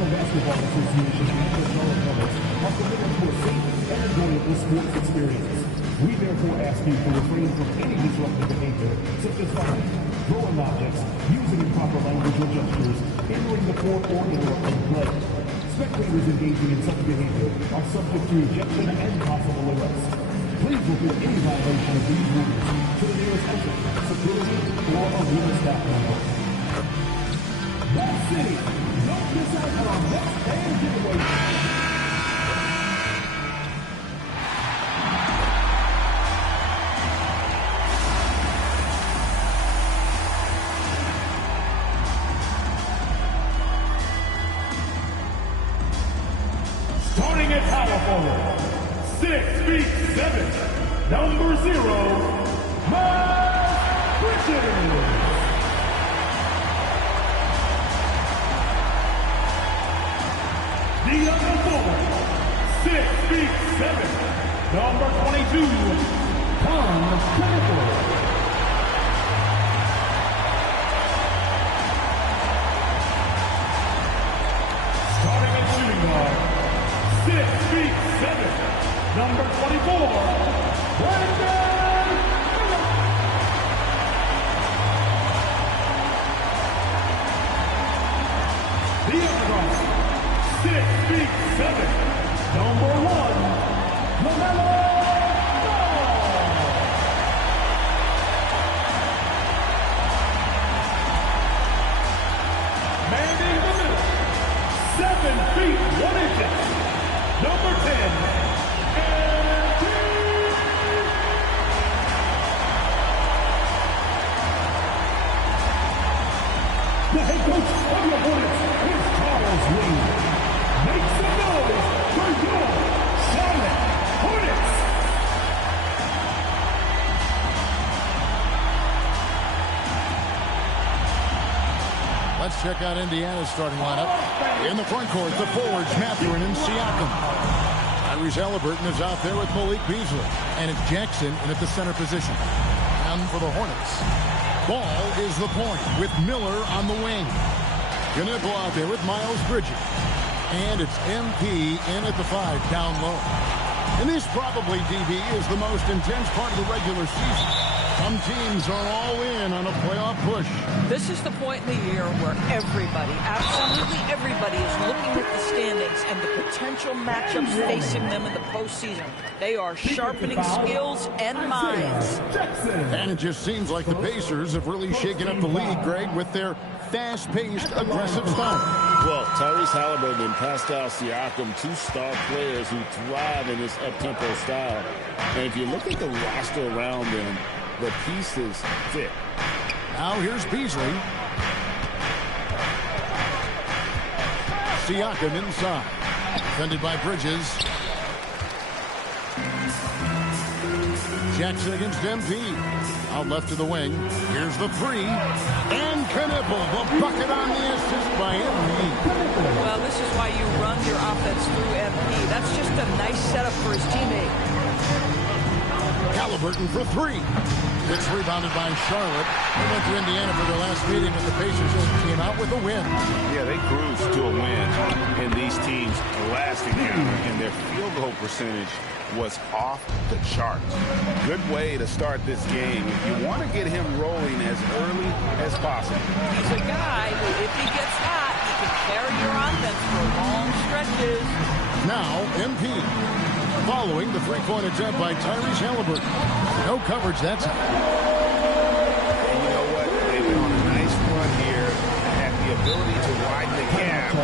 National Basketball Association and the Charlotte Hornets are committed to a safe and enjoyable sports experience. We therefore ask you to refrain from any disruptive behavior, such as fighting, throwing objects, using improper language or gestures, entering the court, or interrupting play. Spectators engaging in such behavior are subject to ejection and possible arrest. Please report any violation of these rules to the nearest exit, security, or a real staff member. Back City, don't miss out on our next fan giveaway. Starting at power forward, 6 feet 7, number 0, Miles Bridges. The other forward, 6 feet 7, number 22, CONF. Starting at shooting guard, 6 feet 7, number 24, Brandon. The other guard, 6 feet 7, number 1, LaMelo Ball. Manning the middle, 7 feet 1 inches, number 10, IND. The head coach of your Hornets is Charles Lee. Make some noise for your Charlotte Hornets. Let's check out Indiana's starting lineup. In the front court, the forwards, Mathurin and Siakam. Tyrese Halliburton is out there with Malik Beasley. And it's Jackson in at the center position. And for the Hornets, Ball is the point with Miller on the wing. Knipple out there with Miles Bridges. And it's MP in at the 5 down low. And this probably, DB, is the most intense part of the regular season. Some teams are all in on a playoff push. This is the point in the year where everybody, absolutely everybody, is looking at the standings and the potential matchups facing them in the postseason. They are sharpening skills and minds. And it just seems like the Pacers have really shaken up the league, Greg, with their fast-paced, aggressive style. Well, Tyrese Halliburton and Pascal Siakam, two star players who thrive in this up-tempo style. And if you look at the roster around them, the pieces fit. Now here's Beasley. Siakam inside. Defended by Bridges. Jackson against MP. Out left to the wing. Here's the 3. And Knipple, the bucket on the assist by MP. Well, this is why you run your offense through MP. That's just a nice setup for his teammate. Halliburton for 3. It's rebounded by Charlotte. They went to Indiana for their last meeting with the Pacers and came out with a win. Yeah, they cruised to a win in these teams' last encounter, and their field goal percentage was off the charts. Good way to start this game. If you want to get him rolling as early as possible. He's a guy who, if he gets hot, he can carry your offense for long stretches. Now, MP. Following the three-point attempt by Tyrese Halliburton. No coverage that time. And you know what? They've been on a nice run here. Had the ability to widen the gap.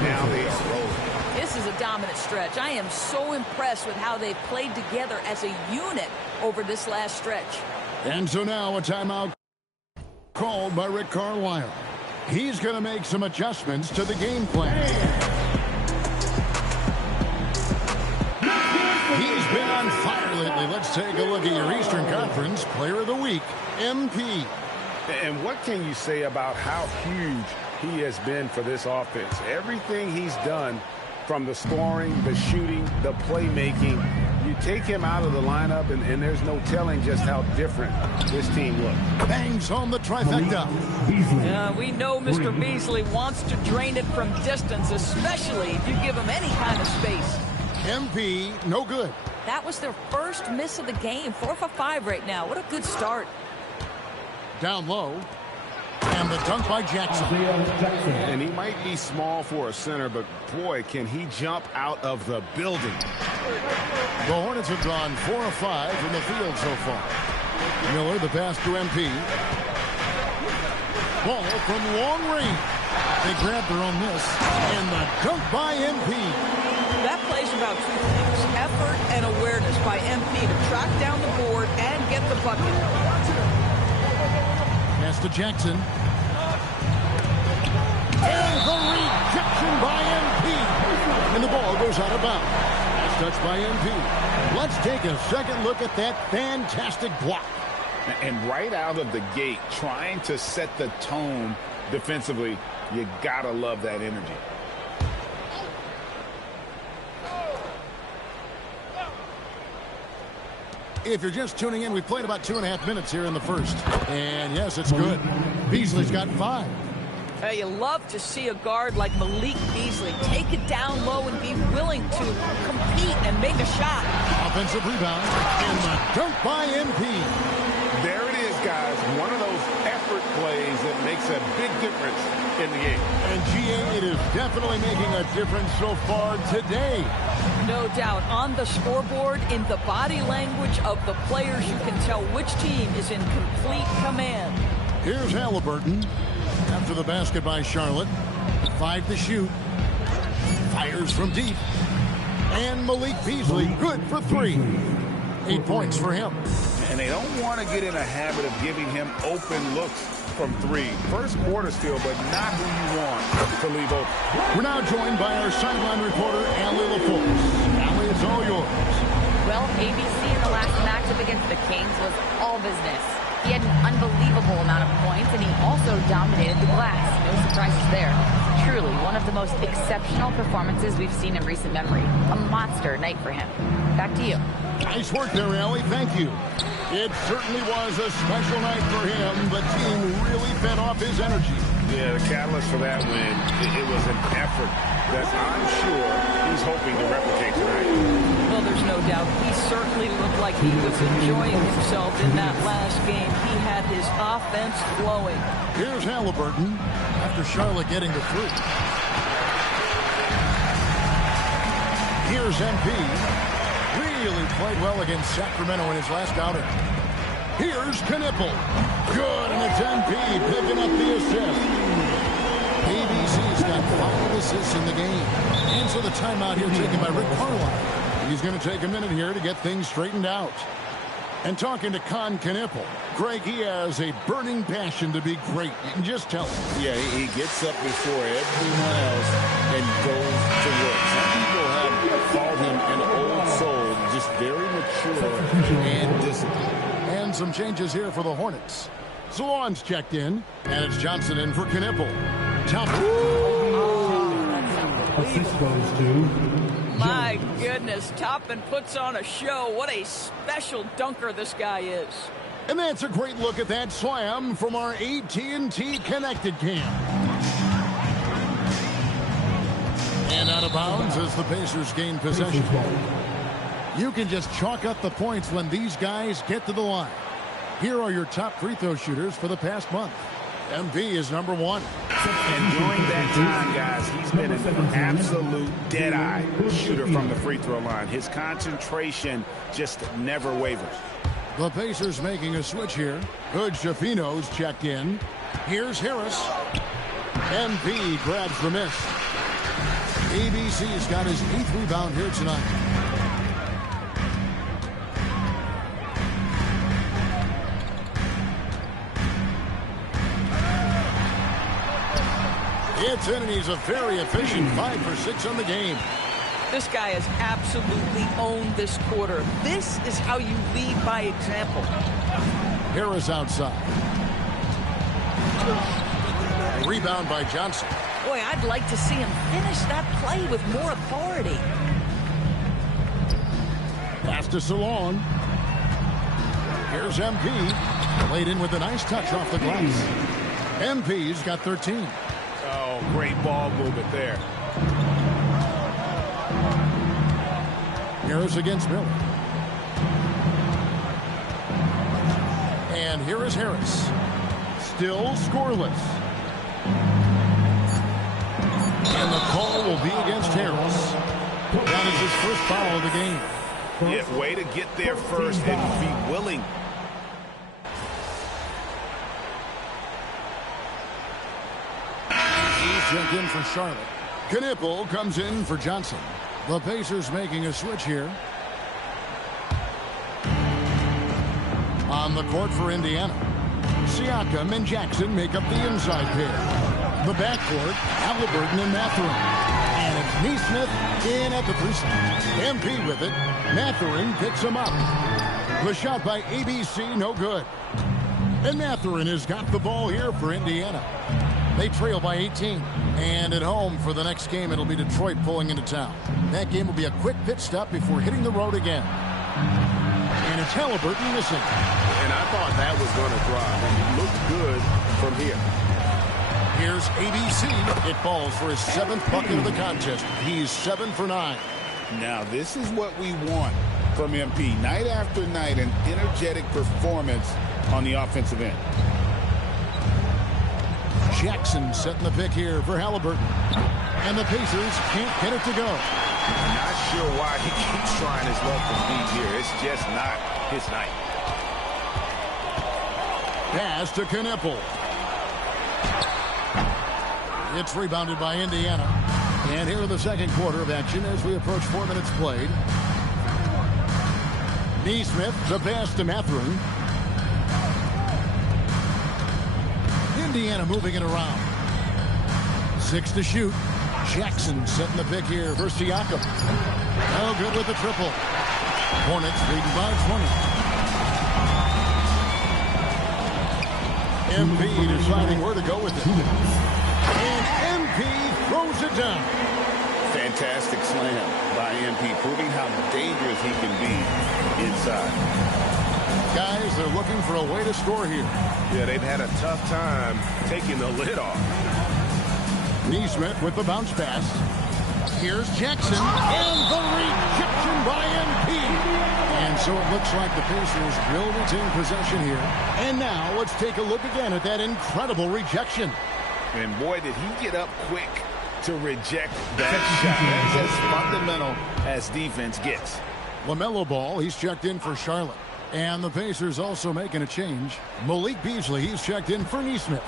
Now they are rolling. This is a dominant stretch. I am so impressed with how they've played together as a unit over this last stretch. And so now a timeout called by Rick Carlisle. He's going to make some adjustments to the game plan. He's been on fire lately. Let's take a look at your Eastern Conference Player of the Week, MP. And what can you say about how huge he has been for this offense? Everything he's done, from the scoring, the shooting, the playmaking, You take him out of the lineup, and there's no telling just how different this team looks. Bangs home the trifecta. We know Mr. Beasley wants to drain it from distance, especially if you give him any kind of space. MP, no good. That was their first miss of the game. 4 for 5 right now. What a good start. Down low. And the dunk by Jackson. And he might be small for a center, but boy, can he jump out of the building. The Hornets have gone 4 of 5 from the field so far. Miller, the pass to MP. Ball from long range. They grab their own miss. And the dunk by MP. That plays about 2 things. Effort and awareness by MP to track down the board and get the bucket. Pass to Jackson. And the rejection by MP. And the ball goes out of bounds. That's touched by MP. Let's take a second look at that fantastic block. And right out of the gate, trying to set the tone defensively, you gotta love that energy. If you're just tuning in, we played about 2.5 minutes here in the first. And yes, it's good. Beasley's got 5. Hey, you love to see a guard like Malik Beasley take it down low and be willing to compete and make a shot. Offensive rebound. And the dunk by MP. There it is, guys. One of those effort plays that makes a big difference in the game. And GA, it is definitely making a difference so far today. No doubt. On the scoreboard, in the body language of the players, you can tell which team is in complete command. Here's Halliburton. After the basket by Charlotte. 5 to shoot. Fires from deep. And Malik Beasley, good for 3. 8 points for him. And they don't want to get in a habit of giving him open looks from 3. First quarter still, but not who you want to leave open. We're now joined by our sideline reporter, Allie LaForce. Allie, it's all yours. Well, ABC in the last matchup against the Kings was all business. He had an unbelievable amount of points, and he also dominated the glass. No surprises there. Truly, one of the most exceptional performances we've seen in recent memory. A monster night for him. Back to you. Nice work there, Allie. Thank you. It certainly was a special night for him. The team really fed off his energy. Yeah, the catalyst for that win, it was an effort that I'm sure he's hoping to replicate tonight. Well, there's no doubt. He certainly looked like he was enjoying himself in that last game. He had his offense flowing. Here's Halliburton after Charlotte getting to 3. Here's MP. Really played well against Sacramento in his last outing. Here's Knipple. Good, and it's MP picking up the assist. ABC's got 5 assists in the game. And so the timeout here taken by Rick Carlisle. He's going to take a minute here to get things straightened out. And talking to Knipple, Greg, he has a burning passion to be great. You can just tell him. Yeah, he gets up before everyone else and goes to work. Some people have called him an old soul, just very mature and disciplined. And some changes here for the Hornets. Salon's checked in, and it's Johnson in for Knipple. Assist goes to My goodness, Toppin puts on a show. What a special dunker this guy is. And that's a great look at that slam from our AT&T Connected cam. And out of bounds as the Pacers gain possession. You can just chalk up the points when these guys get to the line. Here are your top free throw shooters for the past month. MV is number 1. And during that time, guys, he's been an absolute dead-eye shooter from the free throw line. His concentration just never wavers. The Pacers making a switch here. Good Shafino's checked in. Here's Harris. MP grabs the miss. ABC's got his 8th rebound here tonight. It's in, and he's a very efficient 5 for 6 on the game. This guy has absolutely owned this quarter. This is how you lead by example. Harris outside. Rebound by Johnson. Boy, I'd like to see him finish that play with more authority. Pass to Salon. Here's MP. Laid in with a nice touch off the glass. MP's got 13. Oh, great ball movement there. Harris against Miller. And here is Harris. Still scoreless. And the call will be against Harris. That is his first foul of the game. Yeah, way to get there first and be willing. He's checked in for Charlotte. Knipple comes in for Johnson. The Pacers making a switch here. On the court for Indiana. Siakam and Jackson make up the inside pair. The backcourt, Halliburton and Mathurin. And it's Neesmith in at the 3 slot. MP with it. Mathurin picks him up. The shot by ABC, no good. And Mathurin has got the ball here for Indiana. They trail by 18. And at home for the next game, it'll be Detroit pulling into town. That game will be a quick pit stop before hitting the road again. And it's Halliburton missing. And I thought that was going to drop. And it looked good from here. Here's ABC. It falls for his 7th bucket of the contest. He's 7 for 9. Now, this is what we want from MP. Night after night, an energetic performance on the offensive end. Jackson setting the pick here for Halliburton. And the Pacers can't get it to go. Not sure why he keeps trying his luck from deep here. It's just not his night. Pass to Knipple. It's rebounded by Indiana. And here in the second quarter of action as we approach 4 minutes played. Neesmith, the pass to Mathurin. Indiana moving it around. 6 to shoot. Jackson setting the pick here for Siakam. Oh, good with the triple. Hornets leading by 20. MP deciding where to go with it. And MP throws it down. Fantastic slam by MP, proving how dangerous he can be inside. Guys, they're looking for a way to score here. Yeah, they've had a tough time taking the lid off. Neesmith with the bounce pass. Here's Jackson. And the rejection by MP. And so it looks like the Pacers will retain possession here. And now let's take a look again at that incredible rejection. And boy, did he get up quick to reject that shot. That's as fundamental as defense gets. LaMelo Ball, he's checked in for Charlotte. And the Pacers also making a change. Malik Beasley, he's checked in for Neesmith.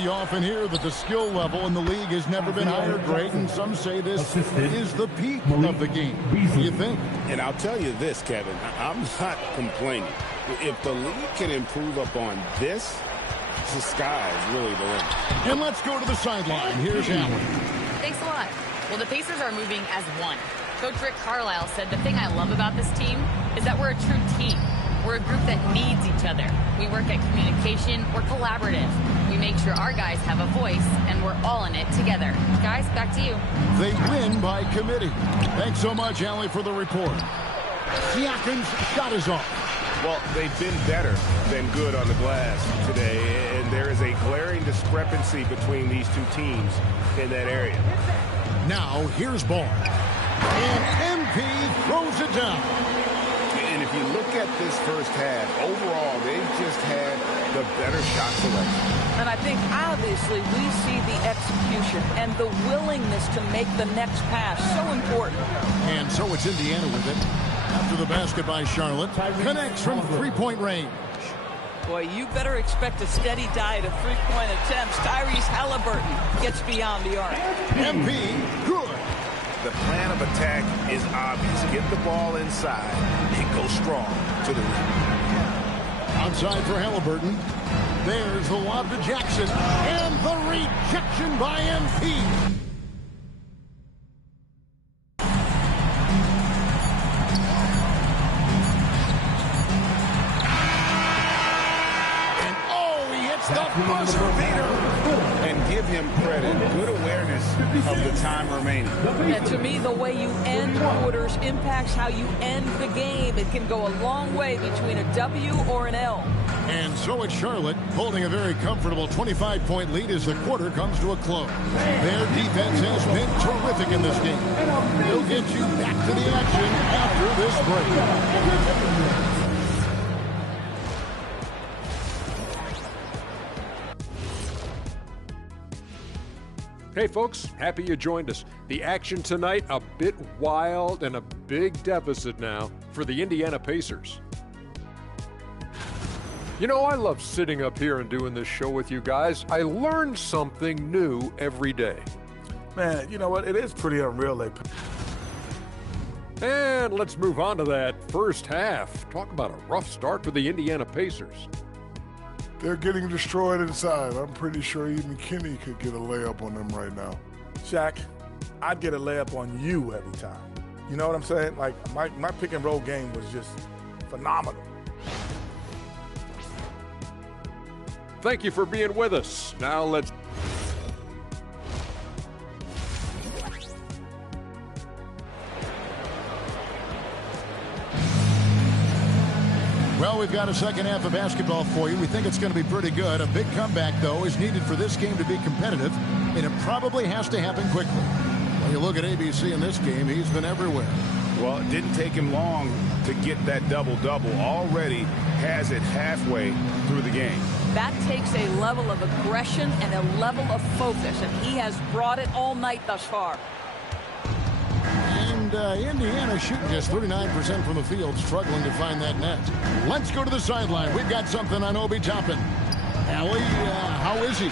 You often hear that the skill level in the league has never been higher, Greg, and some say this is the peak of the game. What do you think? And I'll tell you this, Kevin, I'm not complaining. If the league can improve upon this, the sky is really the limit. And let's go to the sideline. Here's Allen. Thanks a lot. Well, the Pacers are moving as one. Coach Rick Carlisle said the thing I love about this team is that we're a true team. We're a group that needs each other. We work at communication. We're collaborative. We make sure our guys have a voice, and we're all in it together. Guys, back to you. They win by committee. Thanks so much, Allie, for the report. Siakam's shot is off. Well, they've been better than good on the glass today, and there is a glaring discrepancy between these two teams in that area. Now, here's Ball. And MP throws it down. And if you look at this first half, overall, they've just had the better shot selection. And I think, obviously, we see the execution and the willingness to make the next pass so important. And so it's Indiana with it. After the basket by Charlotte, connects from three-point range. Boy, you better expect a steady diet of three-point attempts. Tyrese Halliburton gets beyond the arc. MP, good. The plan of attack is obvious. Get the ball inside and go strong to the rim. Outside for Halliburton. There's the lob to Jackson. And the rejection by MP. the buzzer beater. And give him credit. Good awareness of the time remaining. And to me, the way you end quarters impacts how you end the game. It can go a long way between a W or an L. And so it's Charlotte holding a very comfortable 25-point lead as the quarter comes to a close. Their defense has been terrific in this game. They'll get you back to the action after this break. Hey folks, happy you joined us. The action tonight, a bit wild and a big deficit now for the Indiana Pacers. You know, I love sitting up here and doing this show with you guys. I learn something new every day. Man, you know what? It is pretty unreal. And let's move on to that first half. Talk about a rough start for the Indiana Pacers. They're getting destroyed inside. I'm pretty sure even Kenny could get a layup on them right now. Shaq, I'd get a layup on you every time. You know what I'm saying? Like, my pick and roll game was just phenomenal. Thank you for being with us. Now let's... Well, we've got a second half of basketball for you. We think it's going to be pretty good. A big comeback, though, is needed for this game to be competitive, and it probably has to happen quickly. When you look at ABC in this game, he's been everywhere. Well, it didn't take him long to get that double-double. Already has it halfway through the game. That takes a level of aggression and a level of focus, and he has brought it all night thus far. And Indiana shooting just 39% from the field, struggling to find that net. Let's go to the sideline. We've got something on Obi Toppin. Allie, how is he?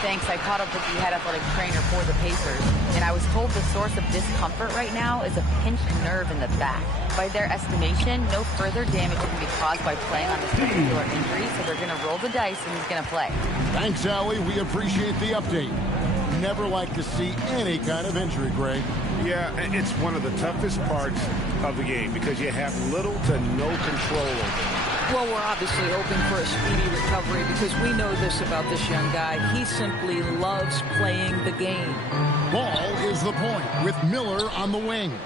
Thanks. I caught up with the head athletic trainer for the Pacers, and I was told the source of discomfort right now is a pinched nerve in the back. By their estimation, no further damage can be caused by playing on this particular injury, so they're going to roll the dice and he's going to play. Thanks, Allie. We appreciate the update. Never like to see any kind of injury, Greg. Yeah, it's one of the toughest parts of the game because you have little to no control over it. Well, we're obviously hoping for a speedy recovery because we know this about this young guy. He simply loves playing the game. Ball is the point with Miller on the wing.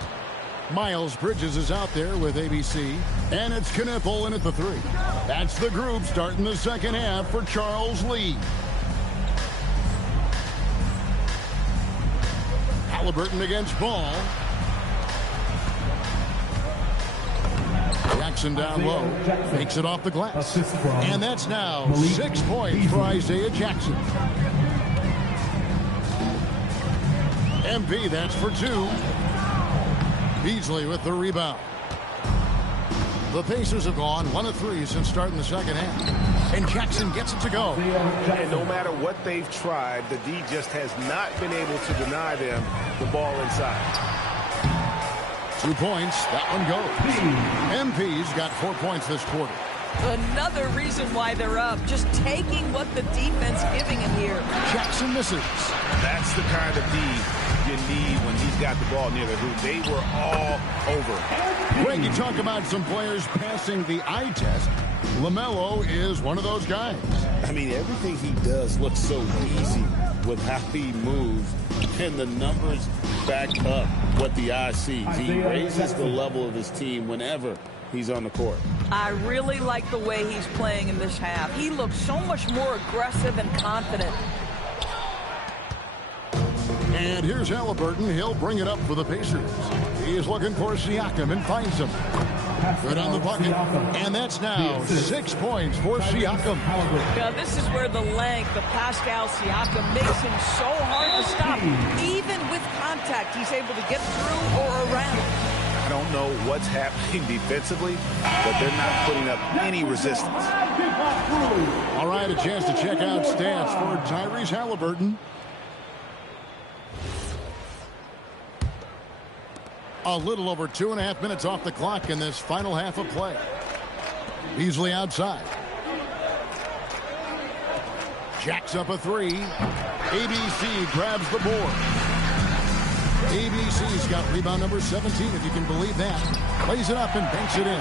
Miles Bridges is out there with ABC, and it's Knippel in at the three. That's the group starting the second half for Charles Lee. Halliburton against Ball. Jackson down low, makes it off the glass. And that's now 6 points for Isaiah Jackson. MP, that's for 2. Beasley with the rebound. The Pacers have gone 1 of 3 since starting the second half. And Jackson gets it to go. And no matter what they've tried, the D just has not been able to deny them the ball inside. 2 points. That one goes. MP's got 4 points this quarter. Another reason why they're up. Just taking what the defense giving him here. Jackson misses. That's the kind of D you need when he's got the ball near the hoop. They were all over. Greg, you talk about some players passing the eye test. LaMelo is one of those guys. I mean, everything he does looks so easy with how he moves, and the numbers back up what the eye sees. He raises the level of his team whenever he's on the court. I really like the way he's playing in this half. He looks so much more aggressive and confident. And here's Halliburton. He'll bring it up for the Pacers. He's looking for Siakam and finds him. Good on the bucket. And that's now 6 points for Siakam. Now, this is where the length of Pascal Siakam makes him so hard to stop. Even with contact, he's able to get through or around. I don't know what's happening defensively, but they're not putting up any resistance. All right, a chance to check out stats for Tyrese Halliburton. A little over 2.5 minutes off the clock in this final half of play. Beasley outside. Jacks up a 3. ABC grabs the board. ABC's got rebound number 17, if you can believe that. Plays it up and banks it in.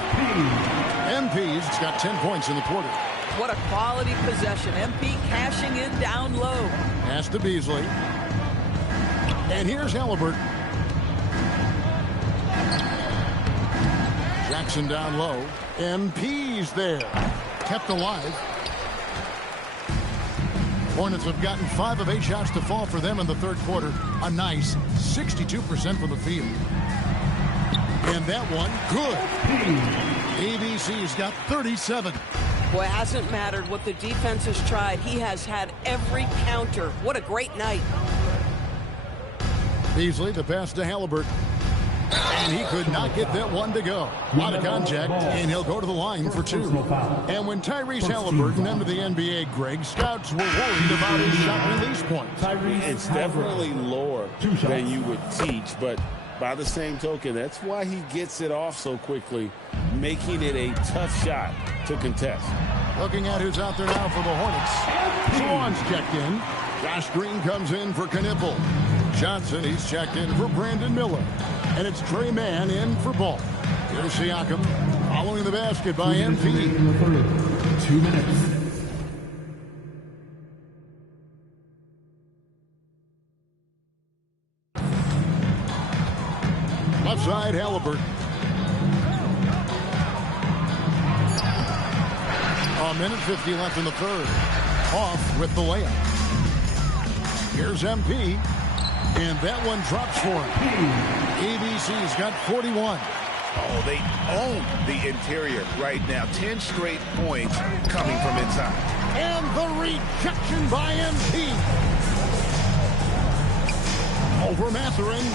MP's got 10 points in the quarter. What a quality possession. MP cashing in down low. Pass to Beasley. And here's Halliburton. Jackson down low. MP's there. Kept alive. Hornets have gotten 5 of 8 shots to fall for them in the third quarter. A nice 62% from the field. And that one, good. ABC's got 37. Boy, it hasn't mattered what the defense has tried. He has had every counter. What a great night. Beasley, the pass to Halliburton. And he could not get that one to go. Out of contact, and he'll go to the line for 2. And when Tyrese Halliburton entered the NBA, Greg, scouts were worried about his shot release points. It's definitely lower than you would teach, but by the same token, that's why he gets it off so quickly, making it a tough shot to contest. Looking at who's out there now for the Hornets. Swan's checked in. Josh Green comes in for Knippel. Johnson, he's checked in for Brandon Miller. And it's Trey Mann in for Ball. Here's Siakam following the basket by MP. 2 minutes. Left side, Halliburton. A minute 50 left in the third. Off with the layup. Here's MP. And that one drops for him. ABC's got 41. Oh, they own the interior right now. 10 straight points coming from inside. And the rejection by MP. Over Mathurin.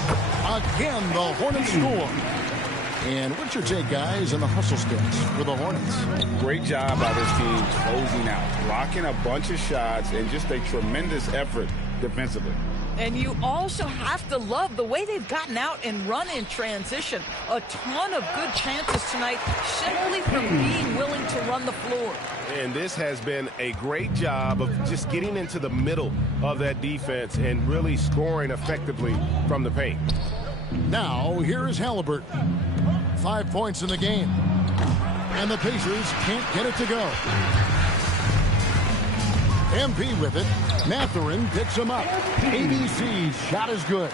Again, the Hornets score. And what's your take, guys, on the hustle stats for the Hornets? Great job by this team closing out, blocking a bunch of shots, and just a tremendous effort defensively. And you also have to love the way they've gotten out and run in transition. A ton of good chances tonight simply from being willing to run the floor. And this has been a great job of just getting into the middle of that defense and really scoring effectively from the paint. Now, here is Halliburton. 5 points in the game. And the Pacers can't get it to go. MP with it. Mathurin picks him up. ABC's shot is good.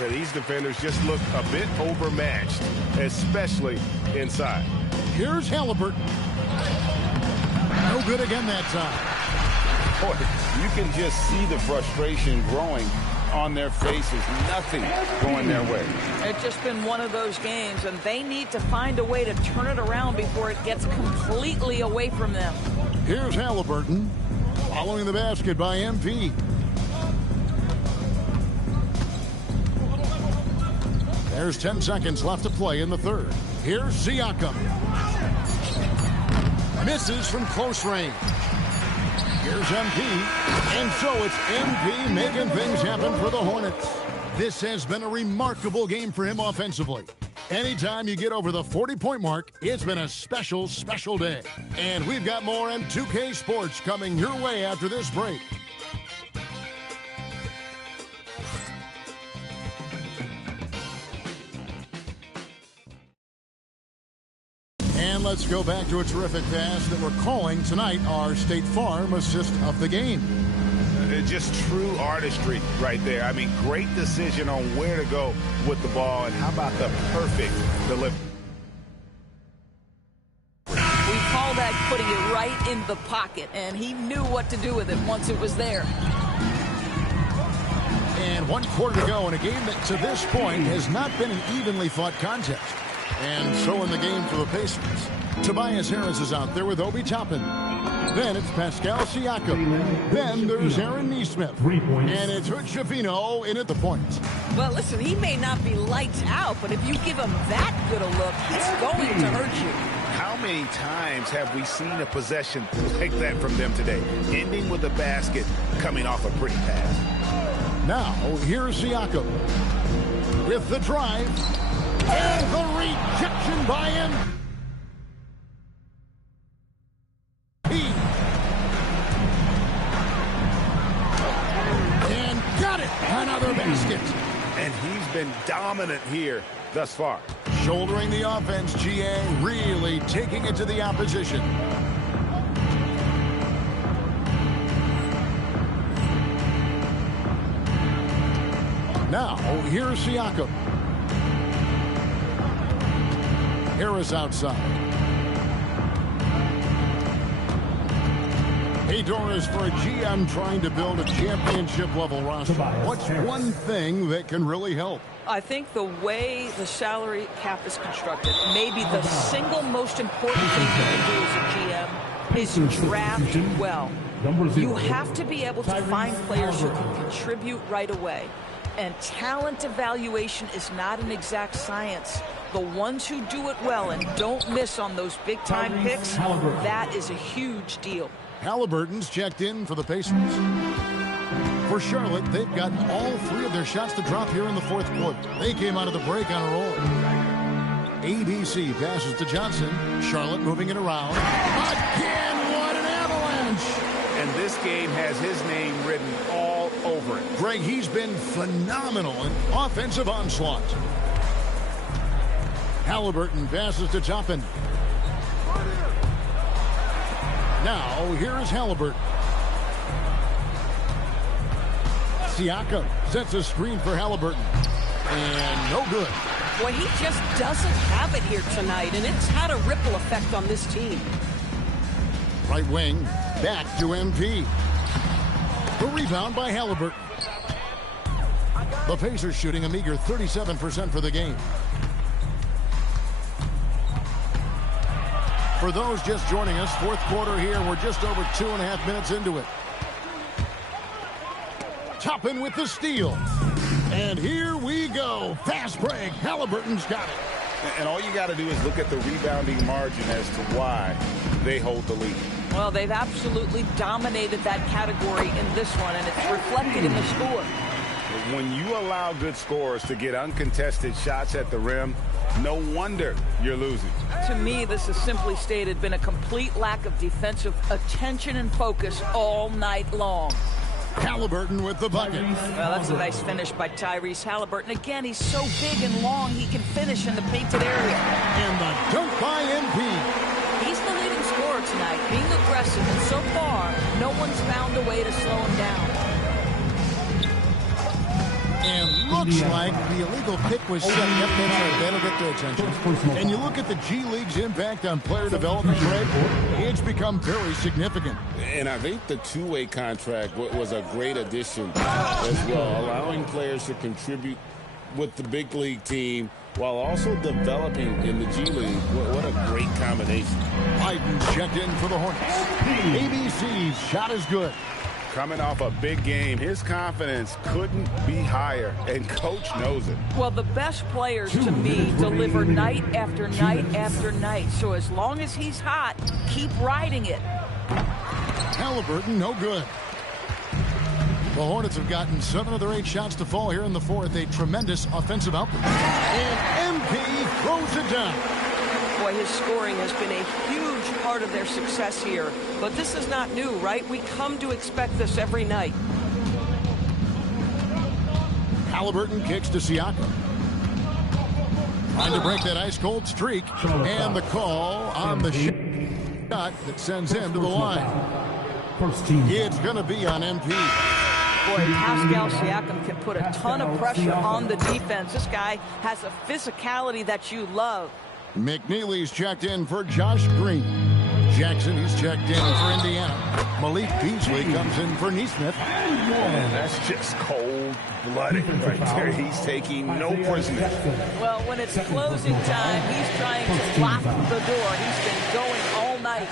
Yeah, these defenders just look a bit overmatched, especially inside. Here's Halliburton. No good again that time. Boy, you can just see the frustration growing on their faces. Nothing going their way. It's just been one of those games, and they need to find a way to turn it around before it gets completely away from them. Here's Halliburton. Following the basket by MP. There's 10 seconds left to play in the third. Here's Siakam. Misses from close range. Here's MP. And so it's MP making things happen for the Hornets. This has been a remarkable game for him offensively. Anytime you get over the 40-point mark, it's been a special, special day. And we've got more M2K Sports coming your way after this break. And let's go back to a terrific pass that we're calling tonight our State Farm assist of the game. Just true artistry right there. I mean, great decision on where to go with the ball, and how about the perfect delivery? We call that putting it right in the pocket, and he knew what to do with it once it was there. And 1 quarter to go in a game that to this point has not been an evenly fought contest. And so in the game for the Pacers, Tobias Harris is out there with Obi Toppin. Then it's Pascal Siakam. Then there's Aaron Nesmith. And it's Hood Schifino in at the point. Well, listen, he may not be lights out, but if you give him that good a look, it's going to hurt you. How many times have we seen a possession like that from them today? Ending with a basket, coming off a pretty pass. Now, here's Siakam with the drive. And the rejection by him. And got it. Another basket. And he's been dominant here thus far. Shouldering the offense, GA, really taking it to the opposition. Now, here's Siakam. Harris outside. Hey, Doris, for a GM trying to build a championship-level roster, what's one thing that can really help? I think the way the salary cap is constructed, maybe the single most important thing you can do as a GM is draft well. You have to be able to find players who can contribute right away. And talent evaluation is not an exact science. The ones who do it well and don't miss on those big-time picks, that is a huge deal. Halliburton's checked in for the Pacers. For Charlotte, they've gotten all 3 of their shots to drop here in the 4th quarter. They came out of the break on a roll. ABC passes to Johnson. Charlotte moving it around. Again, what an avalanche! And this game has his name written all over it. Greg, he's been phenomenal in offensive onslaught. Halliburton passes to Toppin. Now, here is Halliburton. Siakam sets a screen for Halliburton. And no good. Boy, he just doesn't have it here tonight, and it's had a ripple effect on this team. Right wing, back to MP. The rebound by Halliburton. The Pacers shooting a meager 37% for the game. For those just joining us, 4th quarter here. We're just over 2.5 minutes into it. Toppin with the steal. And here we go. Fast break. Halliburton's got it. And all you got to do is look at the rebounding margin as to why they hold the lead. Well, they've absolutely dominated that category in this one, and it's reflected in the score. When you allow good scorers to get uncontested shots at the rim, no wonder you're losing. To me, this has simply stated been a complete lack of defensive attention and focus all night long. Halliburton with the bucket. Well, that's a nice finish by Tyrese Halliburton. Again, he's so big and long, he can finish in the painted area. And the dunk by MP. He's the leading scorer tonight, being aggressive, and so far, no one's found a way to slow him down. And looks like the illegal pick was set. Yep, that's right. That'll get their attention. And you look at the G League's impact on player development, Greg, it's become very significant. And I think the two-way contract was a great addition as well, allowing players to contribute with the big league team while also developing in the G League. What a great combination. Biden's checked in for the Hornets. ABC's shot is good. Coming off a big game, his confidence couldn't be higher, and Coach knows it. Well, the best players, to me, deliver night after night after night. So as long as he's hot, keep riding it. Halliburton, no good. The Hornets have gotten 7 of their 8 shots to fall here in the 4th. A tremendous offensive output. And MP throws it down. Boy, his scoring has been a huge part of their success here. But this is not new, right? We come to expect this every night. Halliburton kicks to Siakam. Trying to break that ice-cold streak. And the call on the shot that sends him to the line. It's going to be on MP. Boy, Pascal Siakam can put a ton of pressure on the defense. This guy has a physicality that you love. McNeely's checked in for Josh Green. Jackson, he's checked in for Indiana. Malik Beasley comes in for Neesmith. And that's just cold-blooded right there. He's taking no prisoners. Well, when it's closing time, he's trying to block the door. He's been going all night.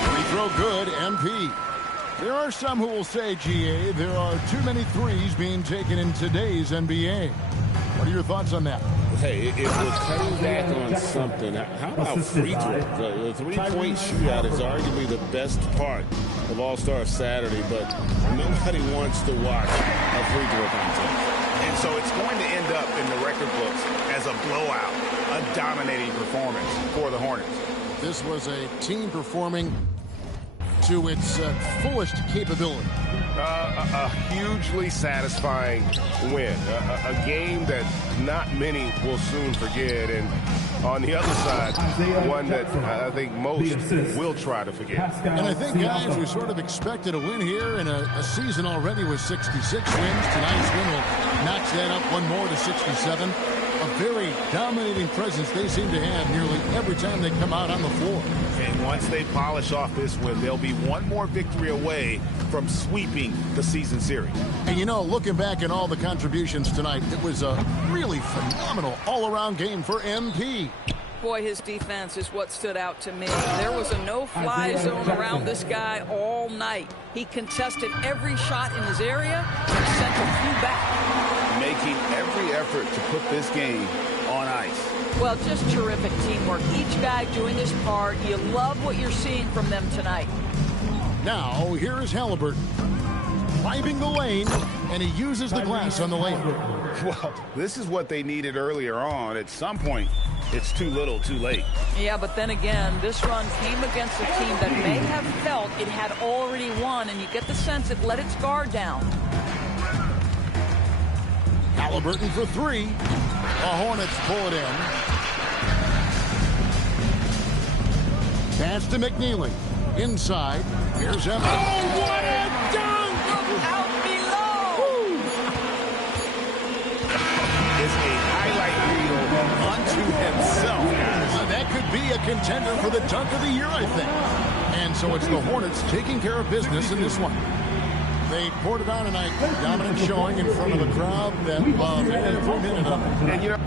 Free throw good, MP. There are some who will say, GA, there are too many threes being taken in today's NBA. What are your thoughts on that? Hey, if we're cutting back on something, how about free throw? The three-point shootout is arguably the best part of All-Star Saturday, but nobody wants to watch a free throw contest. And so it's going to end up in the record books as a blowout, a dominating performance for the Hornets. This was a team performing to its fullest capability? A hugely satisfying win. A game that not many will soon forget. And on the other side, one that I think most will try to forget. And I think, guys, we sort of expected a win here in a season already with 66 wins. Tonight's win will notch that up one more to 67. A very dominating presence they seem to have nearly every time they come out on the floor. And once they polish off this win, they'll be one more victory away from sweeping the season series. And, you know, looking back at all the contributions tonight, it was a really phenomenal all-around game for MP. Boy, his defense is what stood out to me. There was a no-fly zone around this guy all night. He contested every shot in his area and sent a few back. Making every effort to put this game on ice. Well, just terrific teamwork. Each guy doing his part. You love what you're seeing from them tonight. Now, here is Halliburton. Climbing the lane, and he uses the glass on the lane. Well, this is what they needed earlier on. At some point, it's too little, too late. Yeah, but then again, this run came against a team that may have felt it had already won, and you get the sense it let its guard down. Halliburton for three. The Hornets pull it in. Pass to McNeely. Inside. Here's Evans. Oh, what a dunk! Out below! It's a highlight reel unto himself, guys. That could be a contender for the dunk of the year, I think. And so it's the Hornets taking care of business in this one. They poured it on tonight. Dominant showing in front of a crowd that loved every minute of it. And you know,